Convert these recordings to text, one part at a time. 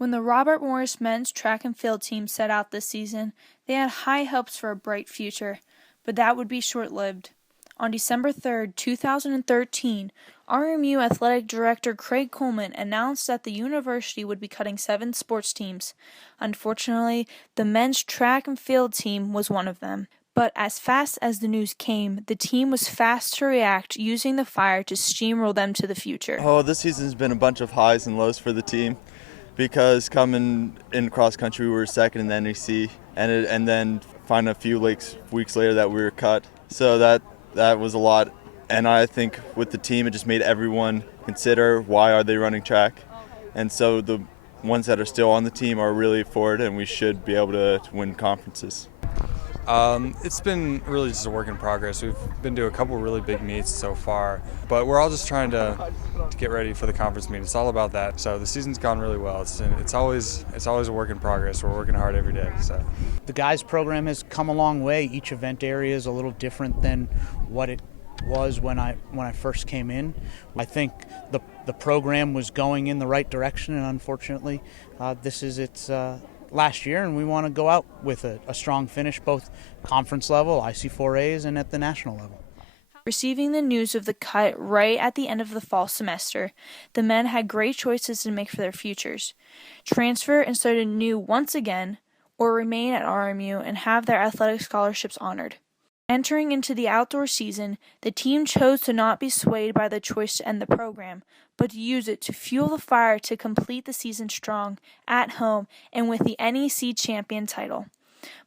When the Robert Morris men's track and field team set out this season, they had high hopes for a bright future, but that would be short-lived. On December 3, 2013, RMU Athletic Director Craig Coleman announced that the university would be cutting 7 sports teams. Unfortunately, the men's track and field team was one of them. But as fast as the news came, the team was fast to react, using the fire to steamroll them to the future. Oh, this season's been a bunch of highs and lows for the team because coming in cross country we were second in the NEC, and then find a few weeks later that we were cut. So that was a lot, and I think with the team it just made everyone consider why are they running track, and so the ones that are still on the team are really for it, and we should be able to win conferences. It's been really just a work in progress. We've been to a couple really big meets so far, but we're all just trying to get ready for the conference meet. It's all about that. So the season's gone really well. It's always a work in progress. We're working hard every day. So the guys program has come a long way. Each event area is a little different than what it was when I first came in. I think the program was going in the right direction, and unfortunately, this is its last year, and we want to go out with a strong finish, both conference level, IC4As, and at the national level. Receiving the news of the cut right at the end of the fall semester, the men had great choices to make for their futures: transfer and start anew once again, or remain at RMU and have their athletic scholarships honored. Entering into the outdoor season, the team chose to not be swayed by the choice to end the program, but to use it to fuel the fire to complete the season strong, at home, and with the NEC champion title.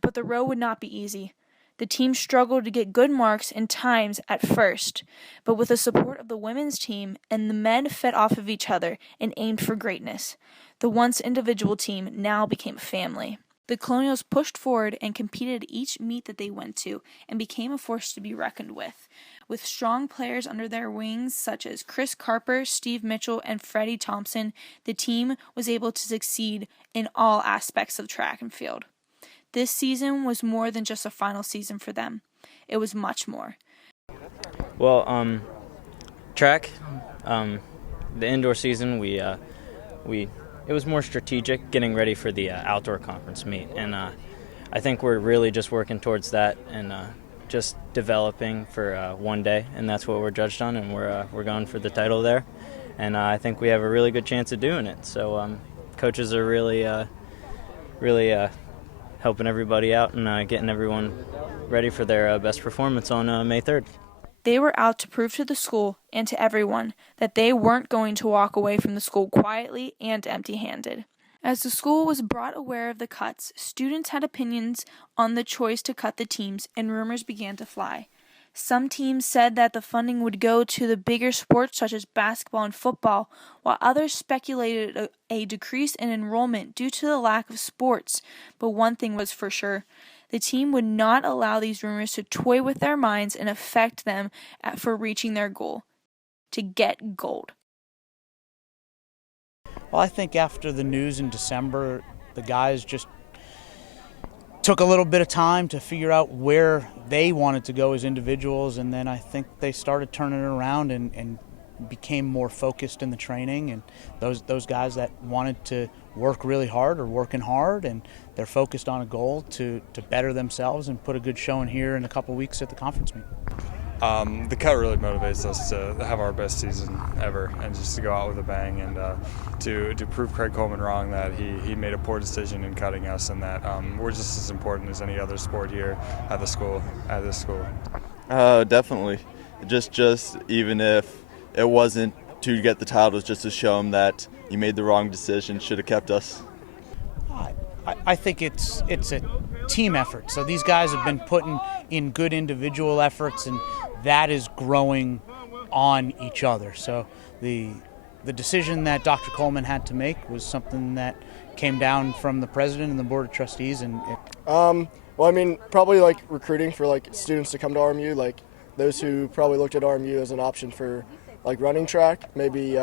But the road would not be easy. The team struggled to get good marks and times at first, but with the support of the women's team and the men fed off of each other and aimed for greatness, the once individual team now became a family. The Colonials pushed forward and competed at each meet that they went to and became a force to be reckoned with. With strong players under their wings such as Chris Carper, Steve Mitchell, and Freddie Thompson, the team was able to succeed in all aspects of track and field. This season was more than just a final season for them. It was much more. Well, track, the indoor season, it was more strategic, getting ready for the outdoor conference meet, and I think we're really just working towards that and just developing for one day, and that's what we're judged on, and we're going for the title there, and I think we have a really good chance of doing it. So coaches are really helping everybody out and getting everyone ready for their best performance on May 3rd. They were out to prove to the school and to everyone that they weren't going to walk away from the school quietly and empty-handed. As the school was brought aware of the cuts, students had opinions on the choice to cut the teams, and rumors began to fly. Some teams said that the funding would go to the bigger sports such as basketball and football, while others speculated a decrease in enrollment due to the lack of sports. But one thing was for sure: the team would not allow these rumors to toy with their minds and affect them for reaching their goal: to get gold. Well, I think after the news in December, the guys just took a little bit of time to figure out where they wanted to go as individuals, and then I think they started turning it around and became more focused in the training, and those guys that wanted to work really hard are working hard, and they're focused on a goal to better themselves and put a good showing here in a couple weeks at the conference meet. The cut really motivates us to have our best season ever and just to go out with a bang and to prove Craig Coleman wrong, that he made a poor decision in cutting us, and that we're just as important as any other sport here at this school. Definitely. Just even if it wasn't to get the title, just to show him that you made the wrong decision, should have kept us. I think it's a team effort. So these guys have been putting in good individual efforts, and that is growing on each other. So the decision that Dr. Coleman had to make was something that came down from the president and the board of trustees. Well, I mean, probably like recruiting for like students to come to RMU, like those who probably looked at RMU as an option for like running track, maybe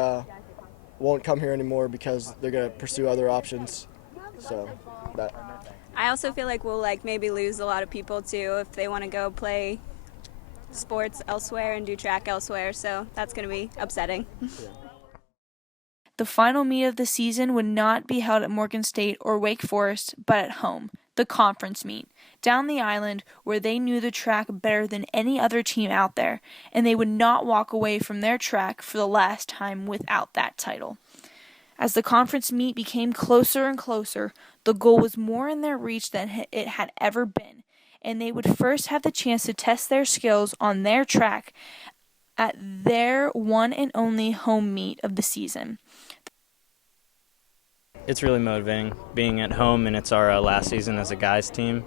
won't come here anymore because they're going to pursue other options. So that. I also feel like we'll maybe lose a lot of people too if they want to go play sports elsewhere and do track elsewhere, so that's going to be upsetting. The final meet of the season would not be held at Morgan State or Wake Forest, but at home, the conference meet, down the island where they knew the track better than any other team out there, and they would not walk away from their track for the last time without that title. As the conference meet became closer and closer, the goal was more in their reach than it had ever been, and they would first have the chance to test their skills on their track at their one and only home meet of the season. It's really motivating being at home, and it's our last season as a guys team.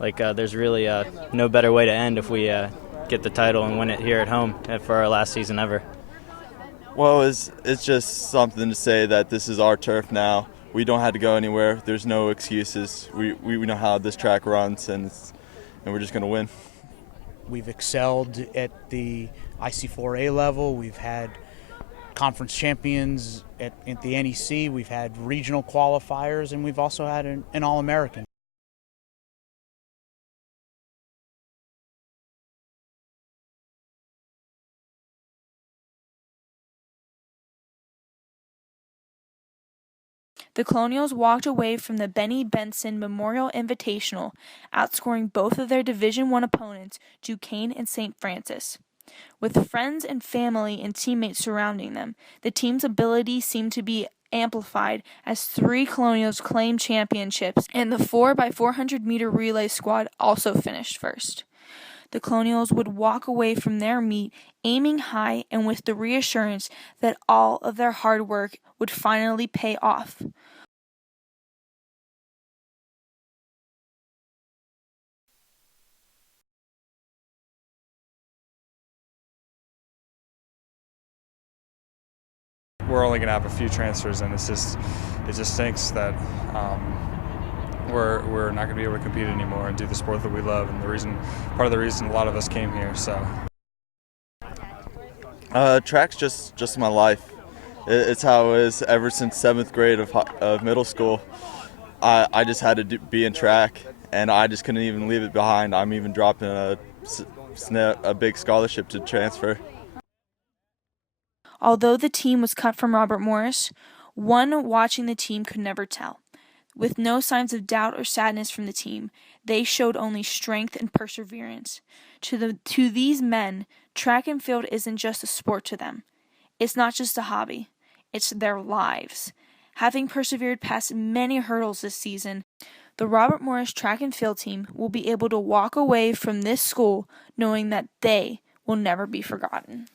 There's really no better way to end if we get the title and win it here at home for our last season ever. Well, it's just something to say that this is our turf now. We don't have to go anywhere. There's no excuses. We know how this track runs, and we're just going to win. We've excelled at the IC4A level. We've had conference champions at the NEC. We've had regional qualifiers, and we've also had an All-American. The Colonials walked away from the Benny Benson Memorial Invitational, outscoring both of their Division I opponents, Duquesne and St. Francis. With friends and family and teammates surrounding them, the team's ability seemed to be amplified as 3 Colonials claimed championships, and the 4x400 meter relay squad also finished first. The Colonials would walk away from their meet aiming high and with the reassurance that all of their hard work would finally pay off. We're only going to have a few transfers, and it just stinks that we're not going to be able to compete anymore and do the sport that we love, and part of the reason a lot of us came here. So Track's just my life. It's how it is ever since 7th grade of middle school. I just had to be in track, and I just couldn't even leave it behind. I'm even dropping a big scholarship to transfer. Although the team was cut from Robert Morris, one watching the team could never tell. With no signs of doubt or sadness from the team, they showed only strength and perseverance. To these men, track and field isn't just a sport to them. It's not just a hobby. It's their lives. Having persevered past many hurdles this season, the Robert Morris track and field team will be able to walk away from this school knowing that they will never be forgotten.